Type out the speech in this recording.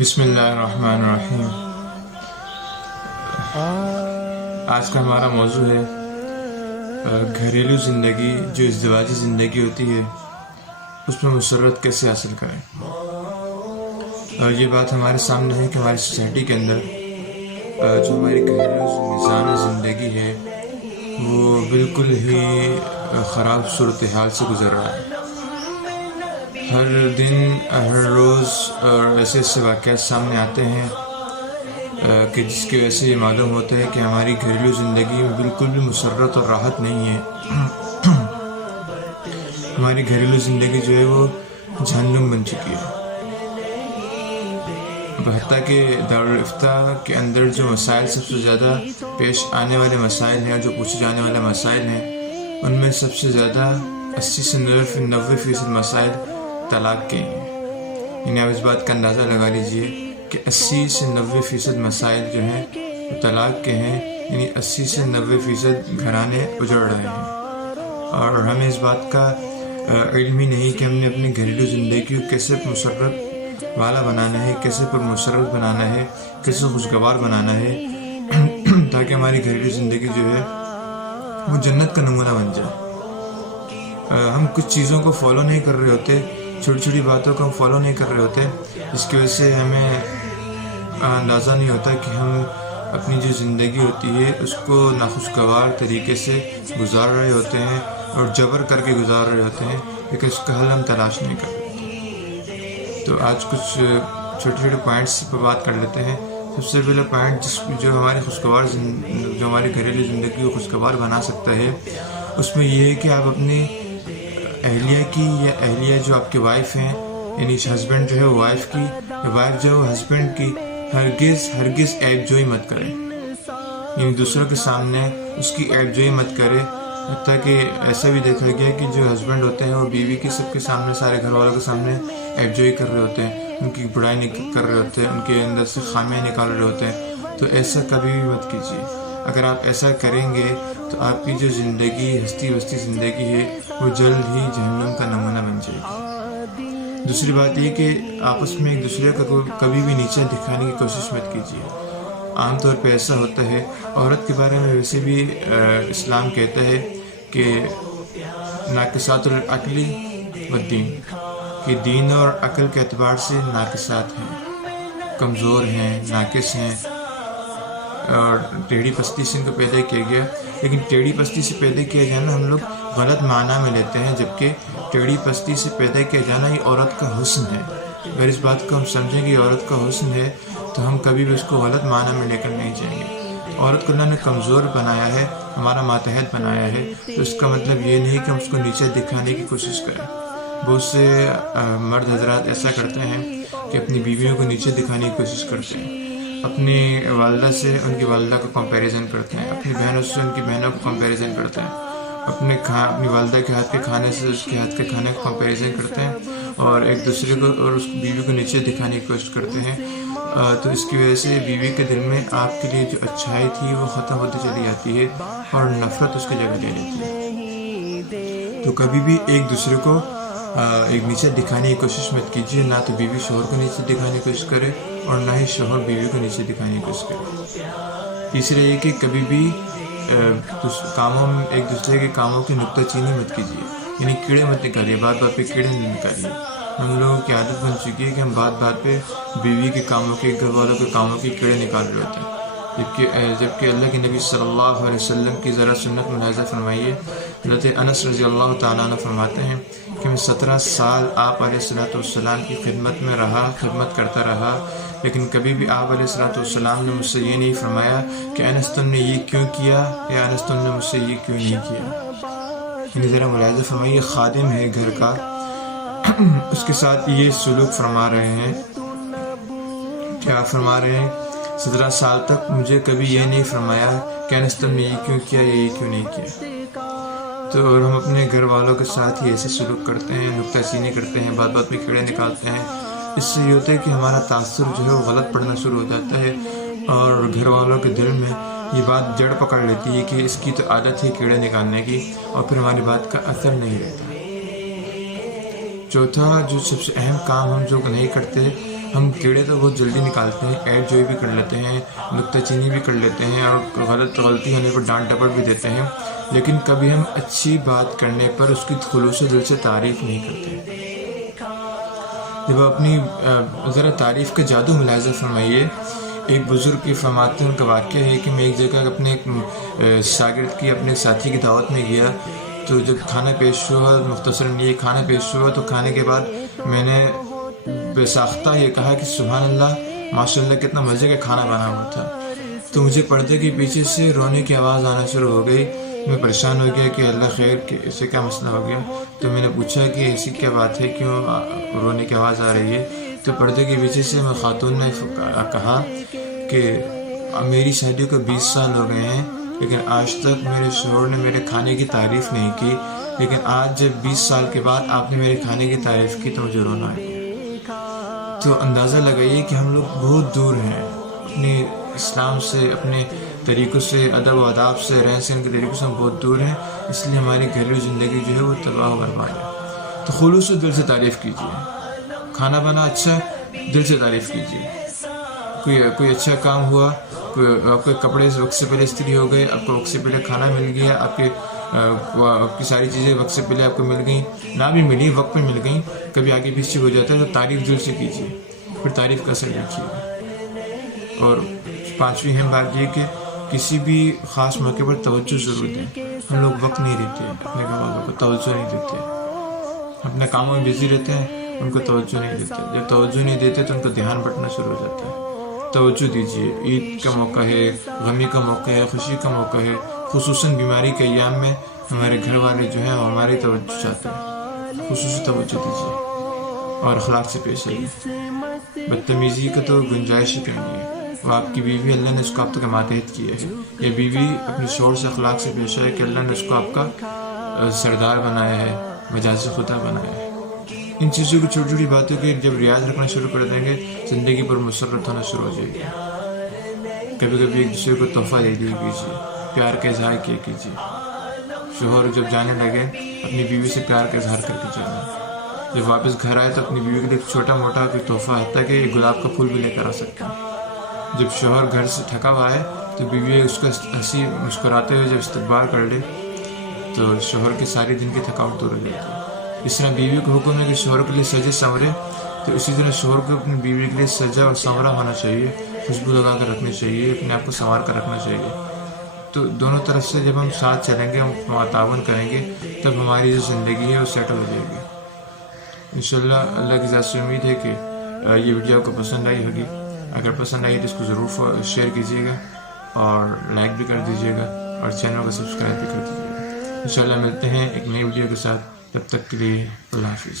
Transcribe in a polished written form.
بسم اللہ الرحمن الرحیم۔ آج کا ہمارا موضوع ہے گھریلو زندگی، جو ازدواجی زندگی ہوتی ہے اس میں مسرت کیسے حاصل کریں۔ اور یہ بات ہمارے سامنے ہے کہ ہماری سوسائٹی کے اندر جو ہماری گھریلو نظام زندگی ہے وہ بالکل ہی خراب صورتحال سے گزر رہا ہے۔ ہر دن ہر روز اور ایسے ایسے واقعات سامنے آتے ہیں کہ جس کی وجہ سے یہ معلوم ہوتا ہے کہ ہماری گھریلو زندگی میں بالکل بھی مسرت اور راحت نہیں ہے۔ ہماری گھریلو زندگی جو ہے وہ جہنم بن چکی ہے۔ حتیٰ کہ دارالفتہ کے اندر جو مسائل سب سے زیادہ پیش آنے والے مسائل ہیں، جو پوچھے جانے والے مسائل ہیں، ان میں سب سے زیادہ 80 سے 90% مسائل طلاق کے ہیں۔ یعنی آپ اس بات کا اندازہ لگا لیجئے کہ 80 سے 90% مسائل جو ہیں وہ طلاق کے ہیں، یعنی 80 سے 90% گھرانے اجڑ رہے ہیں، اور ہمیں اس بات کا علم ہی نہیں کہ ہم نے اپنی گھریلو زندگی کو کیسے مسرت والا بنانا ہے، کیسے پر مسرت بنانا ہے، کیسے خوشگوار بنانا ہے تاکہ ہماری گھریلو زندگی جو ہے وہ جنت کا نمونہ بن جائے۔ ہم کچھ چیزوں کو فالو نہیں کر رہے ہوتے، چھوٹی چھوٹی باتوں کو ہم فالو نہیں کر رہے ہوتے، جس کی وجہ سے ہمیں اندازہ نہیں ہوتا کہ ہم اپنی جو زندگی ہوتی ہے اس کو ناخوشگوار طریقے سے گزار رہے ہوتے ہیں اور جبر کر کے گزار رہے ہوتے ہیں، لیکن اس کا حل ہم تلاش نہیں کر رہے۔ تو آج کچھ چھوٹے چھوٹے پوائنٹس پر بات کر لیتے ہیں۔ سب سے پہلا پوائنٹ جو ہماری جو ہماری گھریلو زندگی کو خوشگوار بنا سکتا ہے، اس میں یہ ہے کہ آپ اپنی اہلیہ کی یا اہلیہ جو آپ کی وائف ہیں، یعنی ہسبینڈ جو ہے وائف کی یا وائف جو ہے ہسبینڈ کی، ہرگز عیب جوئی مت کرے، یعنی دوسروں کے سامنے اس کی عیب جوئی مت کرے۔ حتیٰ کہ ایسا بھی دیکھا گیا کہ جو ہسبینڈ ہوتے ہیں وہ بیوی کی سب کے سامنے، سارے گھر والوں کے سامنے عیب جوئی کر رہے ہوتے ہیں، ان کی برائی کر رہے ہوتے ہیں، ان کے اندر سے خامیاں نکال رہے ہوتے ہیں۔ تو ایسا کبھی بھی مت کیجیے۔ اگر آپ ایسا کریں گے تو آپ کی جو زندگی ہستی بستی زندگی ہے وہ جلد ہی جہنم کا نمونہ بن جائے گی۔ دوسری بات یہ کہ آپس میں ایک دوسرے کو کبھی بھی نیچے دکھانے کی کوشش مت کیجیے۔ عام طور پہ ایسا ہوتا ہے، عورت کے بارے میں ویسے بھی اسلام کہتا ہے کہ ناقصات العقل والدین، کہ دین اور عقل کے اعتبار سے ناقصات ہیں، کمزور ہیں، ناقص ہیں، اور ٹیڑھی پستی سے ان کو پیدا کیا گیا۔ لیکن ٹیڑھی پستی سے پیدا کیا جانا ہم لوگ غلط معنی میں لیتے ہیں، جبکہ ٹیڑھی پستی سے پیدا کیا جانا یہ عورت کا حسن ہے۔ اگر اس بات کو ہم سمجھیں کہ یہ عورت کا حسن ہے تو ہم کبھی بھی اس کو غلط معنی میں لے کر نہیں جائیں گے۔ عورت کو اللہ نے کمزور بنایا ہے، ہمارا ماتحت بنایا ہے، تو اس کا مطلب یہ نہیں کہ ہم اس کو نیچے دکھانے کی کوشش کریں۔ بہت سے مرد حضرات ایسا کرتے ہیں کہ اپنی بیویوں کو نیچے دکھانے کی کوشش کرتے ہیں، اپنی والدہ سے ان کی والدہ کو کمپیریزن کرتے ہیں، اپنی بہنوں سے ان کی بہنوں کو کمپیریزن کرتے ہیں، اپنی والدہ کے ہاتھ کے کھانے سے اس کے ہاتھ کے کھانے کو کمپیریزن کرتے ہیں، اور ایک دوسرے کو اور اس بیوی کو نیچے دکھانے کی کوشش کرتے ہیں۔ تو اس کی وجہ سے بیوی کے دل میں آپ کے لیے جو اچھائی تھی وہ ختم ہوتی چلی جاتی ہے اور نفرت اس کی جگہ لے لیتی ہے۔ تو کبھی بھی ایک دوسرے کو ایک نیچے دکھانے کی کوشش مت کیجیے، نہ تو بیوی شوہر کو نیچے دکھانے کی کوشش کرے اور نہ ہی شوہر بیوی کو نیچے دکھانے کی کوشش کرے۔ تیسرا یہ کہ کبھی بھی کاموں میں ایک دوسرے کے کاموں کی نکتہ چینی مت کیجیے، یعنی کیڑے مت نکالیے، بات بات پہ کیڑے نہیں نکالیے۔ ہم لوگوں کی عادت بن چکی ہے کہ ہم بات بات پہ بیوی کے کاموں کے، گھر والوں کے کاموں کے کیڑے نکال رہے ہوتے ہیں، جبکہ اللہ کے نبی صلی اللہ علیہ وسلم کی ذرا سنت ملاحظہ فرمائیے۔ حضرت انس رضی اللہ تعالیٰ عنہ فرماتے ہیں کہ میں 17 سال آپ علیہ السلام کی خدمت کرتا رہا، لیکن کبھی بھی آپ علیہ السلام نے مجھ سے یہ نہیں فرمایا کہ انس تم نے یہ کیوں کیا، یا انس تم نے مجھ سے یہ کیوں نہیں کیا۔ یعنی ذرا ملاحظہ فرمائیے، خادم ہے گھر کا، اس کے ساتھ یہ سلوک فرما رہے ہیں، کیا فرما رہے ہیں؟ 17 سال تک مجھے کبھی یہ نہیں فرمایا کہ انس تم نے یہ کیوں کیا یا یہ کیوں نہیں کیا۔ تو اور ہم اپنے گھر والوں کے ساتھ ہی ایسے سلوک کرتے ہیں، نکتہ چینی کرتے ہیں، بات بات میں کیڑے نکالتے ہیں۔ اس سے یہ ہوتا ہے کہ ہمارا تاثر جو ہے وہ غلط پڑنا شروع ہو جاتا ہے، اور گھر والوں کے دل میں یہ بات جڑ پکڑ لیتی ہے کہ اس کی تو عادت ہے کیڑے نکالنے کی، اور پھر ہماری بات کا اثر نہیں رہتا۔ چوتھا جو سب سے اہم کام ہم جو نہیں کرتے ہم کیڑے تو بہت جلدی نکالتے ہیں، ایڈ جوئی بھی کر لیتے ہیں، نکتہ چینی بھی کر لیتے ہیں، اور غلطی ہونے پر ڈانٹ ڈپٹ بھی دیتے ہیں، لیکن کبھی ہم اچھی بات کرنے پر اس کی خلوص دل سے تعریف نہیں کرتے۔ جب اپنی ذرا تعریف کا جادو ملاحظہ فرمائیے۔ ایک بزرگ کی فرماتے ہیں، ان کا واقعہ ہے کہ میں ایک جگہ اپنے ایک شاگرد کی، اپنے ساتھی کی دعوت میں گیا، تو جب کھانا پیش ہوا، مختصراً یہ کھانا پیش ہوا، تو کھانے کے بعد میں نے بے ساختہ یہ کہا کہ سبحان اللہ، ماشاء اللہ، کتنا مزے کا کھانا بنا ہوا تھا۔ تو مجھے پردے کے پیچھے سے رونے کی آواز آنا شروع ہو گئی۔ میں پریشان ہو گیا کہ اللہ خیر، کہ اسے کیا مسئلہ ہو گیا۔ تو میں نے پوچھا کہ ایسی کیا بات ہے، کیوں رونے کی آواز آ رہی ہے؟ تو پردے کے پیچھے سے میں خاتون نے کہا کہ میری شادی کو 20 سال ہو گئے ہیں، لیکن آج تک میرے شوہر نے میرے کھانے کی تعریف نہیں کی، لیکن آج جب 20 سال کے بعد آپ نے میرے کھانے کی تعریف کی تو مجھے رونا آیا۔ تو اندازہ لگائیے کہ ہم لوگ بہت دور ہیں اپنے اسلام سے، اپنے طریقوں سے، ادب و آداب سے، رہن سہن کے طریقوں سے ہم بہت دور ہیں، اس لیے ہماری گھریلو زندگی جو ہے وہ تباہ و برباد ہے۔ تو خلوص دل سے تعریف کیجیے۔ کھانا بنا اچھا ہے، دل سے تعریف کیجیے۔ کوئی اچھا کام ہوا، آپ کے کپڑے وقت سے پہلے استری ہو گئے، آپ کو وقت سے پہلے کھانا مل گیا، آپ کی ساری چیزیں وقت سے پہلے آپ کو مل گئیں، نہ بھی ملی وقت پہ مل گئیں، کبھی آگے پیچھے ہو جاتا ہے، تو تعریف دل سے کیجیے، پھر تعریف کا اثر دیکھیے۔ اور 5ویں اہم بات یہ کہ کسی بھی خاص موقع پر توجہ ضرور دیں۔ ہم لوگ وقت نہیں دیتے، اپنے کام والوں کو توجہ نہیں دیتے، اپنے کاموں میں بزی رہتے ہیں، ان کو توجہ نہیں دیتے۔ جب توجہ نہیں دیتے تو ان کا دھیان بٹنا شروع ہو جاتا ہے۔ توجہ دیجیے، عید کا موقع ہے، غمی کا موقع ہے، خوشی کا موقع ہے، خصوصاً بیماری کے ایام میں ہمارے گھر والے جو ہیں وہ ہماری توجہ چاہتے ہیں، خصوصی توجہ دیجیے اور اخلاق سے پیش آئیے۔ بدتمیزی کا تو گنجائش ہی نہیں ہے۔ وہ آپ کی بیوی، اللہ نے اس کو آپ تک ماتحت کیا ہے، یا بیوی اپنی شوہر سے اخلاق سے پیش آئے کہ اللہ نے اس کو آپ کا سردار بنایا ہے، مجاز خدا بنایا ہے۔ ان چیزوں کی چھوٹی چھوٹی باتوں کی جب ریاض رکھنا شروع کر دیں گے، زندگی پر مسرت ہونا شروع ہو جائے گی۔ کبھی کبھی ایک دوسرے کو تحفہ دے دیا کیجیے، پیار کا اظہار کیا کیجیے۔ شوہر جب جانے لگے اپنی بیوی سے پیار کا اظہار کر کے جانا۔ جب واپس گھر آئے تو اپنی بیوی کے لیے چھوٹا موٹا کوئی تحفہ آتا کہ ایک گلاب کا پھول بھی لے کر آ سکتے ہیں۔ جب شوہر گھر سے تھکا ہوا ہے تو بیوی اس کا ہنسی مسکراتے ہوئے جب استقبال کر لے تو شوہر کے ساری دن کی تھکاوٹ دور ہو جاتی ہے۔ اس طرح بیوی کو حکم ہے کہ شوہر کے لیے سجے سنورے، تو اسی طرح شوہر کو اپنی بیوی کے لیے سجا اور سنورا ہونا چاہیے، خوشبو لگا کر رکھنی چاہیے، اپنے آپ کو سنوار کر رکھنا چاہیے۔ تو دونوں طرف سے جب ہم ساتھ چلیں گے، ہم تعاون کریں گے، تب ہماری جو زندگی ہے وہ سیٹل ہو جائے گی انشاءاللہ۔ اللہ کی ذات سے امید ہے کہ یہ ویڈیو آپ کو پسند آئی ہوگی۔ اگر پسند آئی تو اس کو ضرور شیئر کیجیے گا اور لائک بھی کر دیجیے گا، اور چینل کو سبسکرائب بھی کر دیجیے گا۔ انشاءاللہ ملتے ہیں ایک نئی ویڈیو کے ساتھ، تب تک کے لیے اللہ حافظ۔